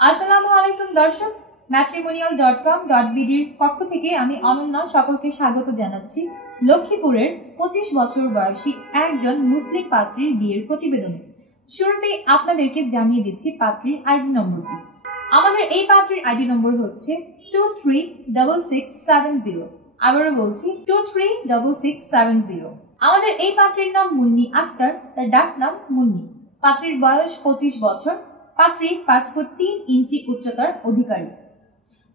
আসসালামু আলাইকুম দর্শক, matrimonial.com.bd এর পক্ষ থেকে আমি অনন্যা সকলকে স্বাগত জানাচ্ছি লক্ষ্মীপুরের 25 বছর বয়সী একজন মুসলিম পাত্রীর বিয়ের প্রতিবেদনে। শুরুতেই আপনাদেরকে জানিয়ে দিচ্ছি পাত্রীর আইডি নম্বরটি। আমাদের এই পাত্রীর আইডি নম্বর হচ্ছে 236670। আবারও বলছি 236670। আমাদের এই পাত্রীর নাম মুন্নি আক্তার, তার ডাক নাম মুন্নি। পাত্রীর বয়স 25 বছর। পাত্রী 5 ফুট 3 ইঞ্চি উচ্চতার অধিকারী।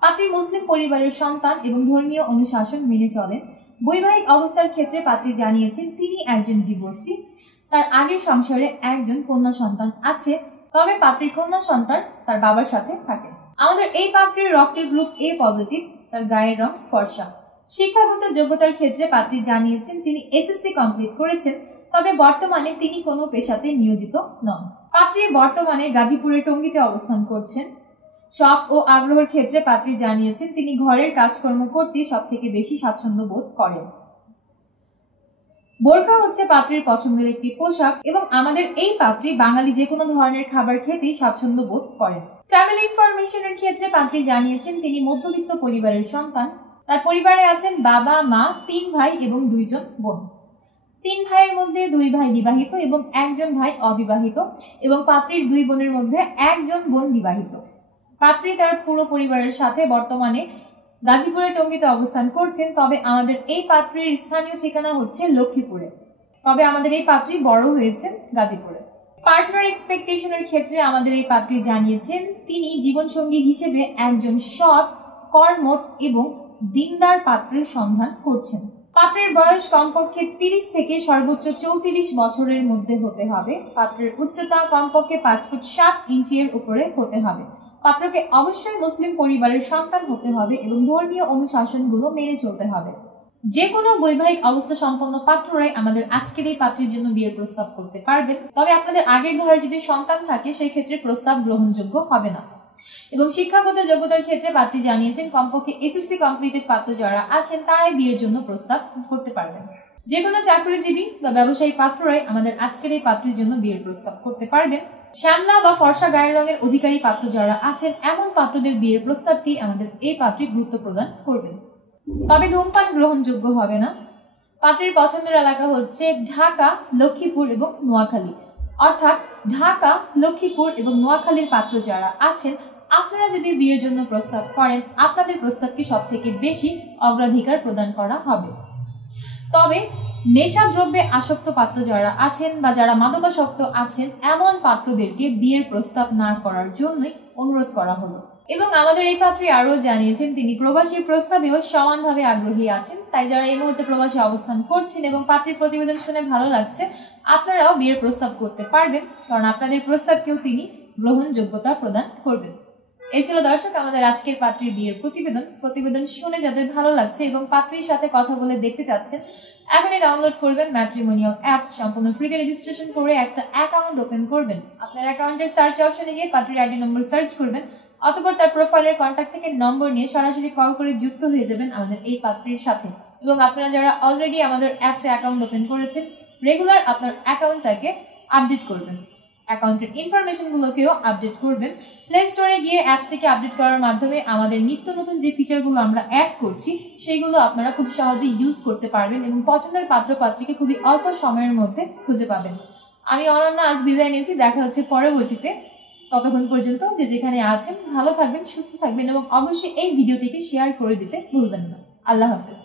পাত্রী মুসলিম পরিবারের সন্তান এবং ধর্মীয় অনুশাসন মেনে চলেন। বৈবাহিক অবস্থার ক্ষেত্রে পাত্রী জানিয়েছেন তিনি একজন ডিভোর্সি। তার আগের সংসারে একজন কন্যা সন্তান আছে, তবে পাত্রীর কন্যা সন্তান তার বাবার সাথে থাকে। আমাদের এই পাত্রীর রক্তের গ্রুপ এ পজিটিভ, তার গায়ের রং ফর্সা। শিক্ষাগত যোগ্যতার ক্ষেত্রে পাত্রী জানিয়েছেন তিনি এসএসসি কমপ্লিট করেছেন, তবে বর্তমানে তিনি কোনো পেশাতে নিয়োজিত নন। পাত্রী বর্তমানে গাজীপুরের টঙ্গীতে অবস্থান করছেন। শখ ও আগ্রহের ক্ষেত্রে পাত্রী জানিয়েছেন তিনি ঘরের কাজকর্ম করতে সবথেকে বেশি স্বাচ্ছন্দ্য বোধ করেন। বোরকা হচ্ছে পাত্রীর পছন্দের একটি পোশাক এবং আমাদের এই পাত্রী বাঙালি যে কোনো ধরনের খাবার খেতেই স্বাচ্ছন্দ্য বোধ করেন। ফ্যামিলি ইনফরমেশনের ক্ষেত্রে পাত্রী জানিয়েছেন তিনি মধ্যবিত্ত পরিবারের সন্তান। তার পরিবারে আছেন বাবা, মা, 3 ভাই এবং 2 জন বোন। 3 ভাইয়ের মধ্যে 2 ভাই বিবাহিত এবং 1 জন ভাই অবিবাহিত এবং পাত্রীর 2 বোনের মধ্যে 1 জন বোন বিবাহিত। পাত্রী তার পুরো পরিবারের সাথে বর্তমানে গাজীপুরের টঙ্গীতে অবস্থান করছেন, তবে আমাদের এই পাত্রীর স্থানীয় ঠিকানা হচ্ছে লক্ষ্মীপুরে, তবে আমাদের এই পাত্রী বড় হয়েছেন গাজীপুরে। পার্টনার এক্সপেকটেশনের ক্ষেত্রে আমাদের এই পাত্রী জানিয়েছেন তিনি জীবনসঙ্গী হিসেবে একজন সৎ, কর্মঠ এবং দিনদার পাত্রের সন্ধান করছেন। পাত্রের বয়স কমপক্ষে 30 থেকে সর্বোচ্চ 34 বছরের মধ্যে হতে হবে। পাত্রের উচ্চতা কমপক্ষে 5 ফুট 7 ইঞ্চির উপরে হতে হবে। পাত্রকে অবশ্যই মুসলিম পরিবারের সন্তান হতে হবে এবং ধর্মীয় অনুশাসনগুলো মেনে চলতে হবে। যে কোনো বৈবাহিক অবস্থা সম্পন্ন পাত্ররাই আমাদের আজকের এই পাত্রীর জন্য বিয়ের প্রস্তাব করতে পারবেন, তবে আপনাদের আগের ঘরে যদি সন্তান থাকে সেই ক্ষেত্রে প্রস্তাব গ্রহণযোগ্য হবে না। এবং শিক্ষাগত যোগ্যতার ক্ষেত্রে পাত্রী জানিয়েছেন কমপক্ষে এসএসসি কমপ্লিটেড পাত্র যারা আছেন তারাই বিয়ের জন্য প্রস্তাব করতে পারবেন। যে কোনো চাকরিজীবী বা ব্যবসায়ী পাত্ররাই আমাদের আজকের এই পাত্রীর জন্য বিয়ের প্রস্তাব করতে পারবেন। শ্যামলা বা ফর্সা গায়ের রঙের অধিকারী পাত্র যারা আছেন এমন পাত্রদের বিয়ের প্রস্তাবকেই আমাদের এই পাত্রী গুরুত্ব প্রদান করবেন, তবে ধূমপান গ্রহণযোগ্য হবে না। পাত্রীর পছন্দের এলাকা হচ্ছে ঢাকা, লক্ষ্মীপুর এবং নোয়াখালী, অর্থাৎ ঢাকা, লক্ষ্মীপুর এবং নোয়াখালীর পাত্র যারা আছেন আপনারা যদি বিয়ের জন্য প্রস্তাব করেন আপনাদের প্রস্তাবকে সব থেকে বেশি অগ্রাধিকার প্রদান করা হবে। তবে নেশা দ্রব্যে আসক্ত পাত্র যারা আছেন বা যারা মাদকাসক্ত আছেন এমন পাত্রদেরকে বিয়ের প্রস্তাব না করার জন্যই অনুরোধ করা হলো। এবং আমাদের এই পাত্রী আরও জানিয়েছেন তিনি প্রবাসীর প্রস্তাবেও সমানভাবে আগ্রহী আছেন, তাই যারা এই মুহূর্তে প্রবাসী অবস্থান করছেন এবং পাত্রীর প্রতিবেদন শুনে ভালো লাগছে আপনারাও বিয়ের প্রস্তাব করতে পারবেন, কারণ আপনাদের প্রস্তাবকেও তিনি গ্রহণযোগ্যতা প্রদান করবেন। এই ছিল দর্শক আমাদের আজকের পাত্রীর বিয়ের প্রতিবেদন শুনে যাদের ভালো লাগছে এবং পাত্রীর সাথে কথা বলে দেখতে চাচ্ছেন এখনই ডাউনলোড করবেন ম্যাট্রিমোনিয়াল অ্যাপস। সম্পূর্ণ ফ্রিতে রেজিস্ট্রেশন করে একটা অ্যাকাউন্ট ওপেন করবেন। আপনার অ্যাকাউন্টের সার্চ অপশনে গিয়ে পাত্রীর আইডি নম্বর সার্চ করবেন, অতঃপর তার প্রোফাইলের কন্ট্যাক্ট থেকে নম্বর নিয়ে সরাসরি কল করে যুক্ত হয়ে যাবেন আমাদের এই পাত্রীর সাথে। এবং আপনারা যারা অলরেডি আমাদের অ্যাপসে অ্যাকাউন্ট ওপেন করেছেন রেগুলার আপনার অ্যাকাউন্টটাকে আপডেট করবেন, অ্যাকাউন্টের ইনফরমেশনগুলোকেও আপডেট করবেন। প্লে স্টোরে গিয়ে অ্যাপসটিকে আপডেট করার মাধ্যমে আমাদের নিত্য নতুন যে ফিচারগুলো আমরা অ্যাড করছি সেইগুলো আপনারা খুব সহজেই ইউজ করতে পারবেন এবং পছন্দের পাত্র পাত্রীকে খুবই অল্প সময়ের মধ্যে খুঁজে পাবেন। আমি অনন্যা আজ বিদায় নিয়েছি, দেখা হচ্ছে পরবর্তীতে। ততক্ষণ পর্যন্ত যে যেখানে আছেন ভালো থাকবেন, সুস্থ থাকবেন এবং অবশ্যই এই ভিডিওটিকে শেয়ার করে দিতে ভুলবেন না। আল্লাহ হাফেজ।